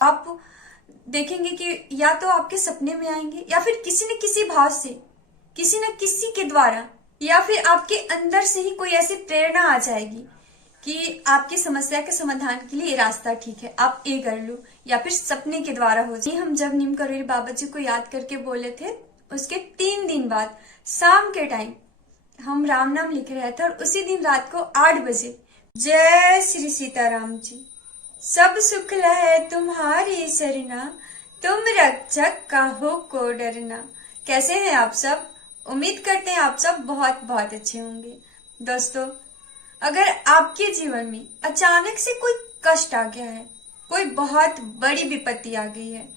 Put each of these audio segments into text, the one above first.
आप देखेंगे कि या तो आपके सपने में आएंगे या फिर किसी न किसी भाव से, किसी न किसी के द्वारा, या फिर आपके अंदर से ही कोई ऐसी प्रेरणा आ जाएगी कि आपकी समस्या के समाधान के लिए ये रास्ता ठीक है, आप ये कर लो, या फिर सपने के द्वारा हो जाए। हम जब नीम करोली बाबा जी को याद करके बोले थे, उसके 3 दिन बाद शाम के टाइम हम राम नाम लिख रहे थे और उसी दिन रात को 8 बजे जय श्री सीताराम जी, सब सुख लहे तुम्हारी सरना, तुम रक्षक काहू को डरना। कैसे हैं आप सब? उम्मीद करते हैं आप सब बहुत बहुत अच्छे होंगे। दोस्तों, अगर आपके जीवन में अचानक से कोई कष्ट आ गया है, कोई बहुत बड़ी विपत्ति आ गई है,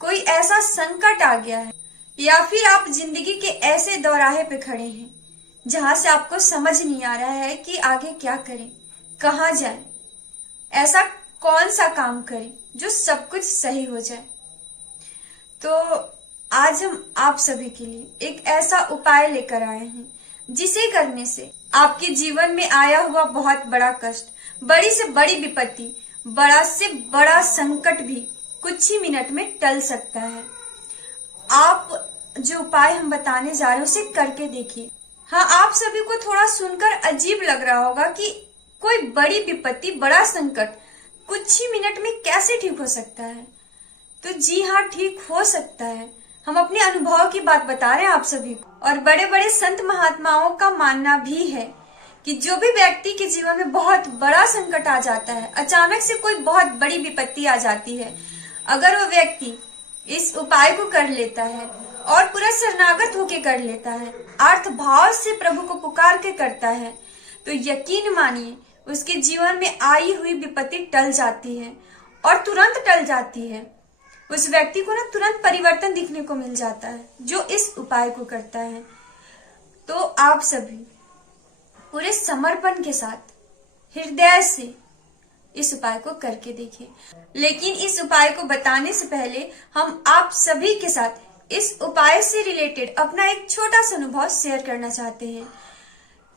कोई ऐसा संकट आ गया है, या फिर आप जिंदगी के ऐसे दौराहे पे खड़े हैं जहां से आपको समझ नहीं आ रहा है कि आगे क्या करें, कहाँ जाएं, ऐसा कौन सा काम करें जो सब कुछ सही हो जाए, तो आज हम आप सभी के लिए एक ऐसा उपाय लेकर आए हैं जिसे करने से आपके जीवन में आया हुआ बहुत बड़ा कष्ट, बड़ी से बड़ी विपत्ति, बड़ा से बड़ा संकट भी कुछ ही मिनट में टल सकता है। आप जो उपाय हम बताने जा रहे हैं उसे करके देखिए। हाँ, आप सभी को थोड़ा सुनकर अजीब लग रहा होगा कि कोई बड़ी विपत्ति, बड़ा संकट कुछ ही मिनट में कैसे ठीक हो सकता है। तो जी हाँ, ठीक हो सकता है। हम अपने अनुभव की बात बता रहे हैं आप सभी को, और बड़े बड़े संत महात्माओं का मानना भी है कि जो भी व्यक्ति के जीवन में बहुत बड़ा संकट आ जाता है, अचानक से कोई बहुत बड़ी विपत्ति आ जाती है, अगर वो व्यक्ति इस उपाय को कर लेता है और पूरा शरणागत होके कर लेता है, अर्थ भाव से प्रभु को पुकार के करता है, तो यकीन मानिए उसके जीवन में आई हुई विपत्ति टल जाती है, और तुरंत टल जाती है। उस व्यक्ति को ना तुरंत परिवर्तन दिखने को मिल जाता है जो इस उपाय को करता है। तो आप सभी पूरे समर्पण के साथ हृदय से इस उपाय को करके देखिए। लेकिन इस उपाय को बताने से पहले हम आप सभी के साथ इस उपाय से रिलेटेड अपना एक छोटा सा अनुभव शेयर करना चाहते हैं,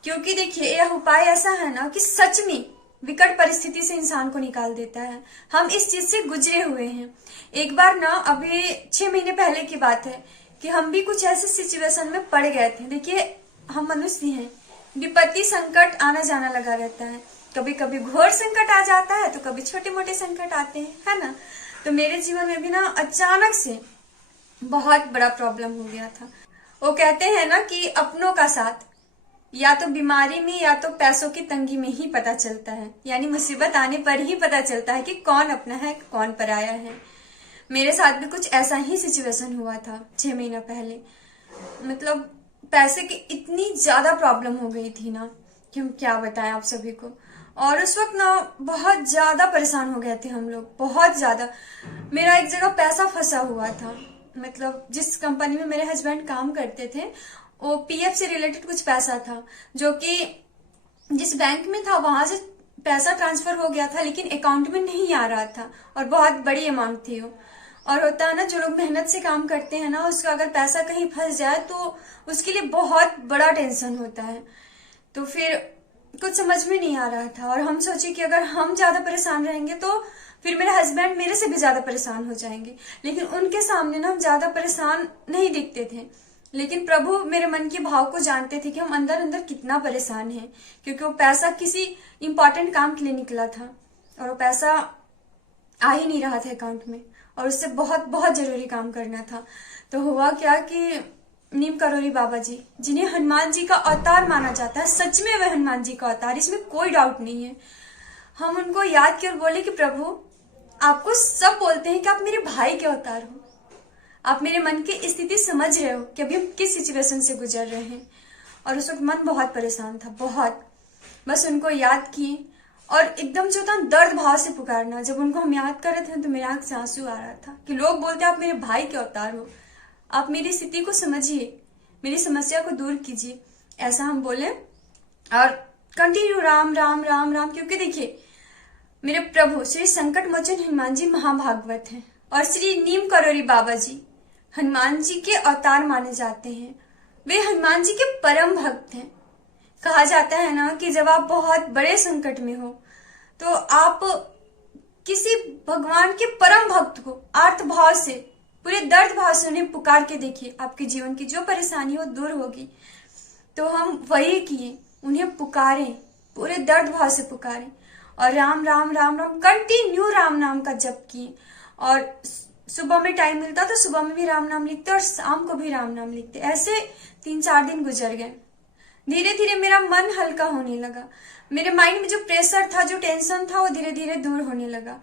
क्योंकि देखिए यह उपाय ऐसा है ना कि सच में विकट परिस्थिति से इंसान को निकाल देता है। हम इस चीज से गुजरे हुए हैं। एक बार ना, अभी 6 महीने पहले की बात है कि हम भी कुछ ऐसे सिचुएशन में पड़ गए थे। देखिए, हम मनुष्य हैं, विपत्ति संकट आना जाना लगा रहता है। कभी कभी घोर संकट आ जाता है तो कभी छोटे मोटे संकट आते हैं, है ना। तो मेरे जीवन में भी ना अचानक से बहुत बड़ा प्रॉब्लम हो गया था। वो कहते हैं ना कि अपनों का साथ या तो बीमारी में या तो पैसों की तंगी में ही पता चलता है, यानी मुसीबत आने पर ही पता चलता है कि कौन अपना है कौन पराया है। मेरे साथ भी कुछ ऐसा ही सिचुएशन हुआ था 6 महीना पहले। मतलब पैसे की इतनी ज्यादा प्रॉब्लम हो गई थी ना कि हम क्या बताएं आप सभी को। और उस वक्त ना बहुत ज्यादा परेशान हो गए थे हम लोग, बहुत ज्यादा। मेरा एक जगह पैसा फंसा हुआ था। मतलब जिस कंपनी में मेरे हस्बैंड काम करते थे, वो पीएफ से रिलेटेड कुछ पैसा था, जो कि जिस बैंक में था वहां से पैसा ट्रांसफर हो गया था, लेकिन अकाउंट में नहीं आ रहा था, और बहुत बड़ी अमाउंट थी वो। और होता है ना, जो लोग मेहनत से काम करते हैं ना, उसका अगर पैसा कहीं फंस जाए तो उसके लिए बहुत बड़ा टेंशन होता है। तो फिर कुछ समझ में नहीं आ रहा था, और हम सोचे कि अगर हम ज्यादा परेशान रहेंगे तो फिर मेरे हस्बैंड मेरे से भी ज्यादा परेशान हो जाएंगे। लेकिन उनके सामने ना हम ज्यादा परेशान नहीं दिखते थे, लेकिन प्रभु मेरे मन के भाव को जानते थे कि हम अंदर अंदर कितना परेशान हैं, क्योंकि वो पैसा किसी इंपॉर्टेंट काम के लिए निकला था और वो पैसा आ ही नहीं रहा था अकाउंट में, और उससे बहुत बहुत जरूरी काम करना था। तो हुआ क्या कि नीम करोली बाबा जी, जिन्हें हनुमान जी का अवतार माना जाता है, सच में वह हनुमान जी का अवतार, इसमें कोई डाउट नहीं है। हम उनको याद किए और बोले कि प्रभु, आपको सब बोलते हैं कि आप मेरे भाई के अवतार हो, आप मेरे मन की स्थिति समझ रहे हो कि अभी हम किस सिचुएशन से गुजर रहे हैं। और उस वक्त मन बहुत परेशान था, बहुत। बस उनको याद किए और एकदम जो था दर्द भाव से पुकारना। जब उनको हम याद कर रहे थे तो मेरे आंख से आंसू आ रहा था कि लोग बोलते हैं आप मेरे भाई के अवतार हो, आप मेरी स्थिति को समझिए, मेरी समस्या को दूर कीजिए, ऐसा हम बोले। और कंटिन्यू राम राम राम राम, क्योंकि देखिए मेरे प्रभु श्री संकट मोचन हनुमान जी महाभागवत हैं, और श्री नीम करोली बाबा जी हनुमान जी के अवतार माने जाते हैं। वे हनुमान जी के परम भक्त हैं। कहा जाता है ना कि जब आप बहुत बड़े संकट में हो तो आप किसी भगवान के परम भक्त को आर्त भाव से, पूरे दर्द भाव से उन्हें पुकार के देखिए, आपके जीवन की जो परेशानी हो दूर होगी। तो हम वही किए, उन्हें पुकारें, पूरे दर्द भाव से पुकारें और राम राम राम राम कंटिन्यू राम नाम का जप किए। और सुबह में टाइम मिलता तो सुबह में भी राम नाम लिखते और शाम को भी राम नाम लिखते। ऐसे 3-4 दिन गुजर गए। धीरे धीरे मेरा मन हल्का होने लगा, मेरे माइंड में जो प्रेशर था, जो टेंशन था, वो धीरे धीरे दूर होने लगा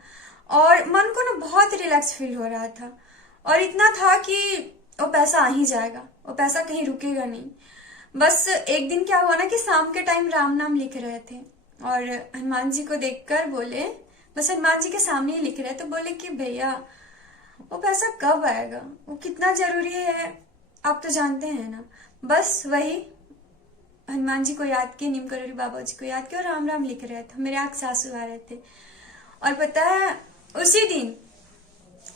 और मन को ना बहुत रिलैक्स फील हो रहा था। और इतना था कि वो पैसा आ ही जाएगा, वो पैसा कहीं रुकेगा नहीं। बस एक दिन क्या हुआ ना कि शाम के टाइम राम नाम लिख रहे थे और हनुमान जी को देखकर बोले, बस हनुमान जी के सामने ही लिख रहे तो बोले कि भैया वो पैसा कब आएगा, वो कितना जरूरी है आप तो जानते हैं ना। बस वही हनुमान जी को याद किए, नीम करोड़ी बाबा जी को याद किया और राम राम लिख रहे थे। मेरे आंख से आंसू आ रहे थे। और पता है उसी दिन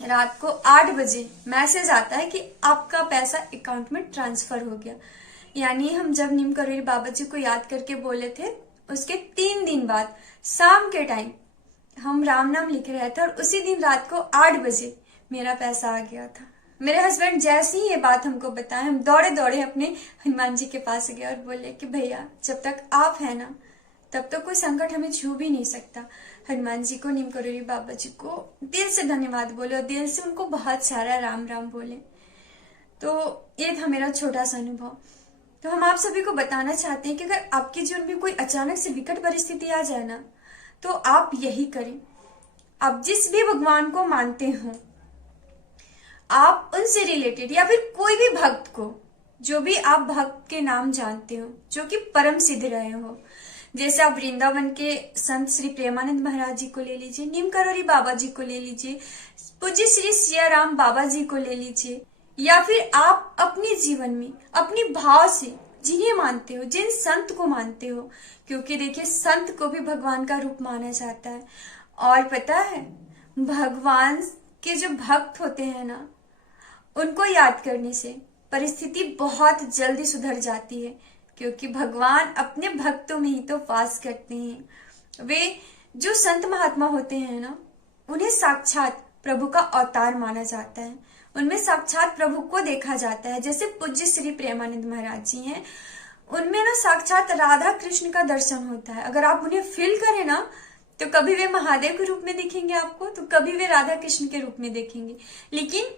रात को 8 बजे मैसेज आता है कि आपका पैसा अकाउंट में ट्रांसफर हो गया। यानी हम जब नीम करोड़ी बाबा जी को याद करके बोले थे, उसके 3 दिन बाद शाम के टाइम हम राम नाम लिख रहे थे और उसी दिन रात को 8 बजे मेरा पैसा आ गया था। मेरे हस्बैंड जैसे ही ये बात हमको बताए, हम दौड़े दौड़े अपने हनुमान जी के पास गए और बोले कि भैया जब तक आप है ना तब तक कोई संकट हमें छू भी नहीं सकता। हनुमान जी को, नीम करोड़ी बाबा जी को दिल से धन्यवाद बोले और दिल से उनको बहुत सारा राम राम बोले। तो ये था मेरा छोटा सा अनुभव। तो हम आप सभी को बताना चाहते हैं कि अगर आपके जीवन में कोई अचानक से विकट परिस्थिति आ जाए ना, तो आप यही करें। आप जिस भी भगवान को मानते हो, आप उनसे रिलेटेड या फिर कोई भी भक्त को, जो भी आप भक्त के नाम जानते हो जो कि परम सिद्ध रहे हो, जैसे आप वृंदावन के संत श्री प्रेमानंद महाराज जी को ले लीजिए, नीम करोड़ी बाबा जी को ले लीजिए, पूज्य श्री सियाराम बाबा जी को ले लीजिए, या फिर आप अपने जीवन में अपनी भाव से जिन्हें मानते हो, जिन संत को मानते हो, क्योंकि देखिए संत को भी भगवान का रूप माना जाता है। और पता है भगवान के जो भक्त होते हैं ना, उनको याद करने से परिस्थिति बहुत जल्दी सुधर जाती है, क्योंकि भगवान अपने भक्तों में ही तो वास करते हैं। वे जो संत महात्मा होते हैं ना, उन्हें साक्षात प्रभु का अवतार माना जाता है, उनमें साक्षात प्रभु को देखा जाता है। जैसे पूज्य श्री प्रेमानंद महाराज जी हैं, उनमें ना साक्षात राधा कृष्ण का दर्शन होता है। अगर आप उन्हें फील करें ना, तो कभी वे महादेव के रूप में दिखेंगे आपको, तो कभी वे राधा कृष्ण के रूप में देखेंगे, लेकिन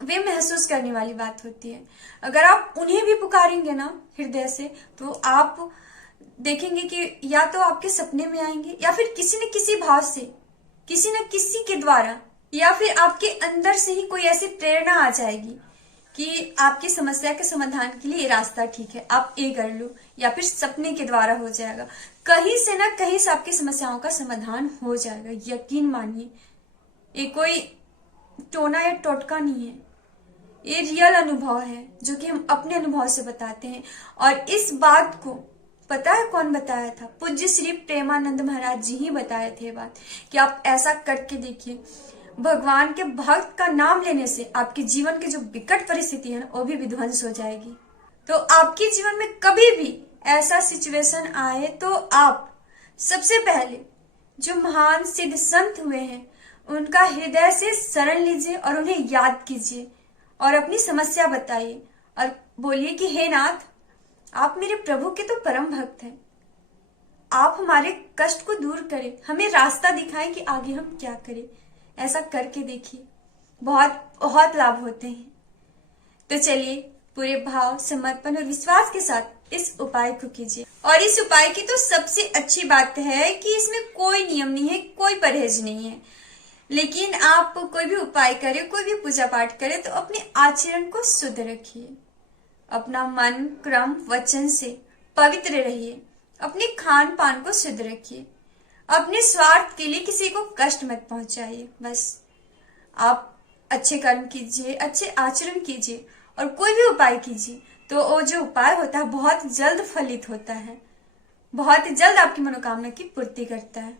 वे महसूस करने वाली बात होती है। अगर आप उन्हें भी पुकारेंगे ना हृदय से, तो आप देखेंगे कि या तो आपके सपने में आएंगे या फिर किसी न किसी भाव से, किसी न किसी के द्वारा, या फिर आपके अंदर से ही कोई ऐसी प्रेरणा आ जाएगी कि आपकी समस्या के समाधान के लिए ये रास्ता ठीक है, आप ये कर लो, या फिर सपने के द्वारा हो जाएगा। कहीं से ना कहीं से आपकी समस्याओं का समाधान हो जाएगा, यकीन मानिए। ये कोई टोना या टोटका नहीं है, ये रियल अनुभव है जो कि हम अपने अनुभव से बताते हैं। और इस बात को पता है कौन बताया था? पूज्य श्री प्रेमानंद महाराज जी ही बताए थे बात, कि आप ऐसा करके देखिए, भगवान के भक्त का नाम लेने से आपके जीवन की जो विकट परिस्थिति है ना, वो भी विध्वंस हो जाएगी। तो आपके जीवन में कभी भी ऐसा सिचुएशन आए, तो आप सबसे पहले जो महान सिद्ध संत हुए हैं उनका हृदय से शरण लीजिए और उन्हें याद कीजिए और अपनी समस्या बताइए और बोलिए कि हे नाथ, आप मेरे प्रभु के तो परम भक्त हैं, आप हमारे कष्ट को दूर करें, हमें रास्ता दिखाएं कि आगे हम क्या करें। ऐसा करके देखिए, बहुत बहुत लाभ होते हैं। तो चलिए पूरे भाव, समर्पण और विश्वास के साथ इस उपाय को कीजिए। और इस उपाय की तो सबसे अच्छी बात है कि इसमें कोई नियम नहीं है, कोई परहेज नहीं है। लेकिन आप कोई भी उपाय करें, कोई भी पूजा पाठ करें, तो अपने आचरण को शुद्ध रखिए, अपना मन, क्रम, वचन से पवित्र रहिए, अपने खान पान को शुद्ध रखिए, अपने स्वार्थ के लिए किसी को कष्ट मत पहुंचाइए। बस आप अच्छे कर्म कीजिए, अच्छे आचरण कीजिए और कोई भी उपाय कीजिए, तो वो जो उपाय होता है बहुत जल्द फलित होता है, बहुत जल्द आपकी मनोकामना की पूर्ति करता है।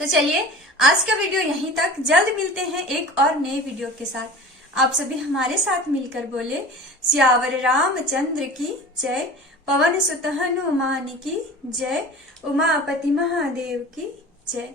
तो चलिए आज का वीडियो यहीं तक, जल्द मिलते हैं एक और नए वीडियो के साथ। आप सभी हमारे साथ मिलकर बोले सियावर रामचंद्र की जय, पवन सुत हनुमान की जय, उमापति महादेव की जय।